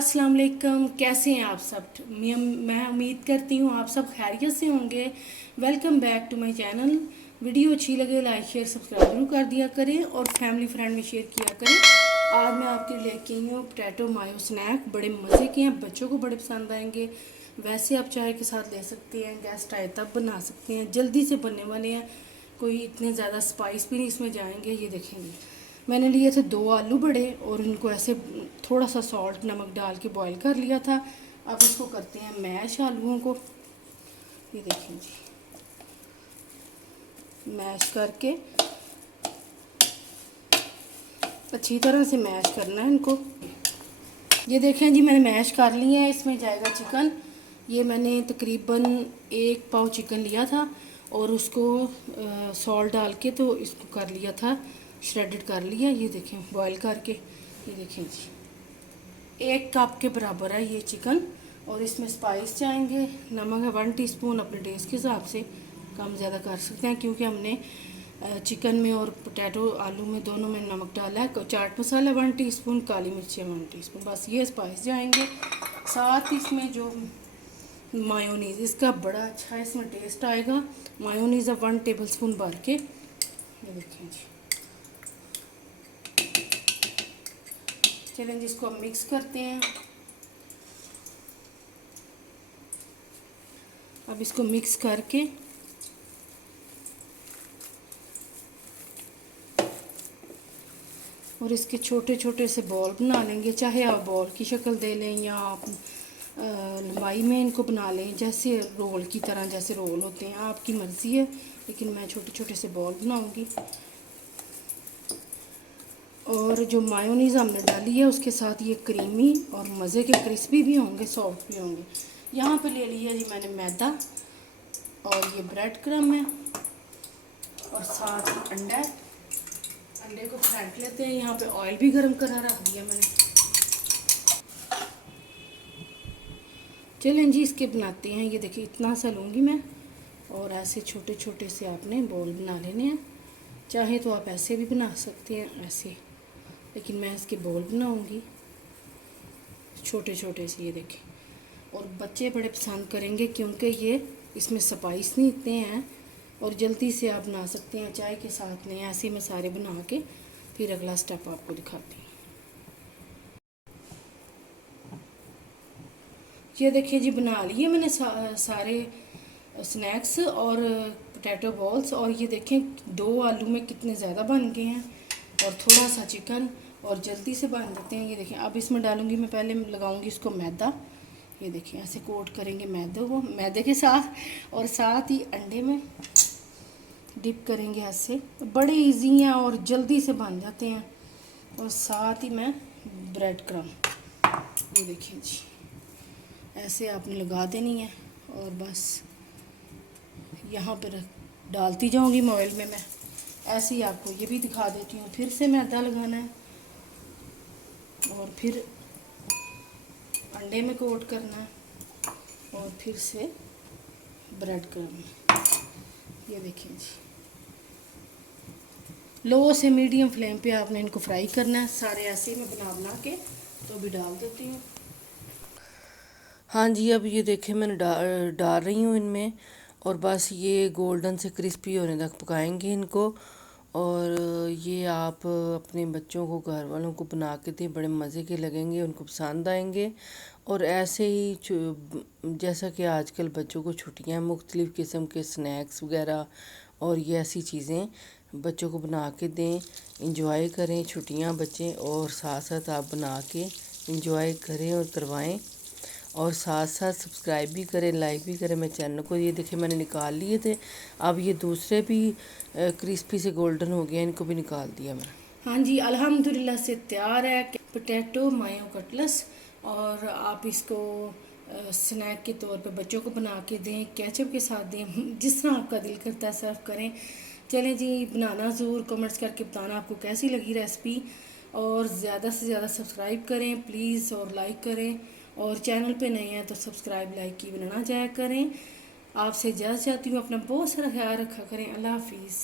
अस्सलाम वालेकुम। कैसे हैं आप सब? मैं उम्मीद करती हूँ आप सब खैरियत से होंगे। Welcome back to my channel. Video अच्छी लगे लाइक शेयर सब्सक्राइब जरूर कर दिया करें और फैमिली फ्रेंड में शेयर किया करें। आज मैं आपके लिए लेके आई हूँ पोटैटो मायो स्नैक। बड़े मज़े के हैं, बच्चों को बड़े पसंद आएंगे। वैसे आप चाय के साथ ले सकते हैं, गेस्ट आए तब बना सकते हैं, जल्दी से बनने वाले हैं। कोई इतने ज़्यादा स्पाइस भी नहीं इसमें जाएंगे। ये देखेंगे, मैंने लिए थे 2 आलू बड़े और इनको ऐसे थोड़ा सा सॉल्ट नमक डाल के बॉईल कर लिया था। अब इसको करते हैं मैश आलूओं को। ये देखें जी, मैश करके अच्छी तरह से मैश करना है इनको। ये देखें जी, मैंने मैश कर लिया है। इसमें जाएगा चिकन। ये मैंने तकरीबन 1 पाव चिकन लिया था और उसको सॉल्ट डाल के तो इसको कर लिया था, श्रेडेड कर लिया। ये देखें बॉईल करके। ये देखें जी, 1 कप के बराबर है ये चिकन। और इसमें स्पाइस जाएंगे, नमक है 1 टीस्पून, अपने टेस्ट के हिसाब से कम ज़्यादा कर सकते हैं क्योंकि हमने चिकन में और पोटैटो आलू में दोनों में नमक डाला है। चाट मसाला 1 टीस्पून, काली मिर्चें 1 टीस्पून, बस ये स्पाइस जाएंगे। साथ इसमें जो मायोनीज़, इसका बड़ा अच्छा इसमें टेस्ट आएगा। मायोनीज़ 1 टेबल स्पून भर के। ये देखिए जी, चलें जिसको हम मिक्स करते हैं। अब इसको मिक्स करके और इसके छोटे छोटे से बॉल बना लेंगे। चाहे आप बॉल की शक्ल दे लें या आप लंबाई में इनको बना लें, जैसे रोल की तरह, जैसे रोल होते हैं, आपकी मर्ज़ी है। लेकिन मैं छोटे छोटे से बॉल बनाऊंगी। और जो मायोनीज़ हमने डाली है उसके साथ ये क्रीमी और मज़े के क्रिस्पी भी होंगे, सॉफ्ट भी होंगे। यहाँ पे ले लिया जी मैंने मैदा और ये ब्रेड क्रम है और साथ ही अंडा है। अंडे को फेंट लेते हैं। यहाँ पे ऑयल भी गर्म करा रख दिया मैंने। चलें जी, इसके बनाते हैं। ये देखिए, इतना सा लूँगी मैं और ऐसे छोटे छोटे से आपने बॉल बना लेने हैं। चाहे तो आप ऐसे भी बना सकते हैं, ऐसे, लेकिन मैं इसके बॉल बनाऊंगी छोटे छोटे से। ये देखें, और बच्चे बड़े पसंद करेंगे क्योंकि ये इसमें स्पाइस नहीं इतने हैं और जल्दी से आप बना सकते हैं चाय के साथ में। ऐसे मैं सारे बना के फिर अगला स्टेप आपको दिखाती हूँ। ये देखिए जी, बना लिए मैंने सारे स्नैक्स और पोटैटो बॉल्स। और ये देखें 2 आलू में कितने ज़्यादा बन गए हैं और थोड़ा सा चिकन, और जल्दी से बन जाते हैं। ये देखें, अब इसमें डालूंगी मैं, पहले लगाऊंगी इसको मैदा। ये देखें, ऐसे कोट करेंगे मैदे को, मैदे के साथ, और साथ ही अंडे में डिप करेंगे ऐसे। बड़े इजी हैं और जल्दी से बन जाते हैं। और साथ ही मैं ब्रेड क्रम, ये देखिए जी, ऐसे आपने लगा देनी है और बस यहाँ पर डालती जाऊंगी ऑयल में। मैं ऐसे ही आपको ये भी दिखा देती हूँ। फिर से मैदा लगाना है और फिर अंडे में कोट करना है और फिर से ब्रेड क्रम। ये देखिए जी, लो से मीडियम फ्लेम पे आपने इनको फ्राई करना है। सारे ऐसे ही मैं बना के तो अभी डाल देती हूँ। हाँ जी, अब ये देखें मैंने डाल रही हूँ इनमें, और बस ये गोल्डन से क्रिस्पी होने तक पकाएंगे इनको। और ये आप अपने बच्चों को, घर वालों को बना के दें, बड़े मज़े के लगेंगे, उनको पसंद आएंगे। और ऐसे ही जैसा कि आजकल बच्चों को छुट्टियां, मुख्तलिफ़ किस्म के स्नैक्स वगैरह और ये ऐसी चीज़ें बच्चों को बना के दें, इंजॉय करें छुट्टियां बच्चे, और साथ साथ आप बना के इंजॉय करें और करवाएं। और साथ साथ सब्सक्राइब भी करें, लाइक भी करें मेरे चैनल को। ये देखिए, मैंने निकाल लिए थे। अब ये दूसरे भी क्रिस्पी से गोल्डन हो गया, इनको भी निकाल दिया मैंने। हाँ जी, अल्हम्दुलिल्लाह से तैयार है पोटैटो मायो कटलेट्स। और आप इसको स्नैक के तौर पे बच्चों को बना के दें, केचप के साथ दें, जिस तरह आपका दिल करता है सर्व करें। चलें जी, बनाना ज़रूर, कमेंट्स करके बताना आपको कैसी लगी रेसिपी। और ज़्यादा से ज़्यादा सब्सक्राइब करें प्लीज़ और लाइक करें। और चैनल पे नए हैं तो सब्सक्राइब लाइक की बनाना जाया करें। आपसे इजाज़त चाहती हूँ। अपना बहुत सारा ख्याल रखा करें। अल्लाह हाफिज़।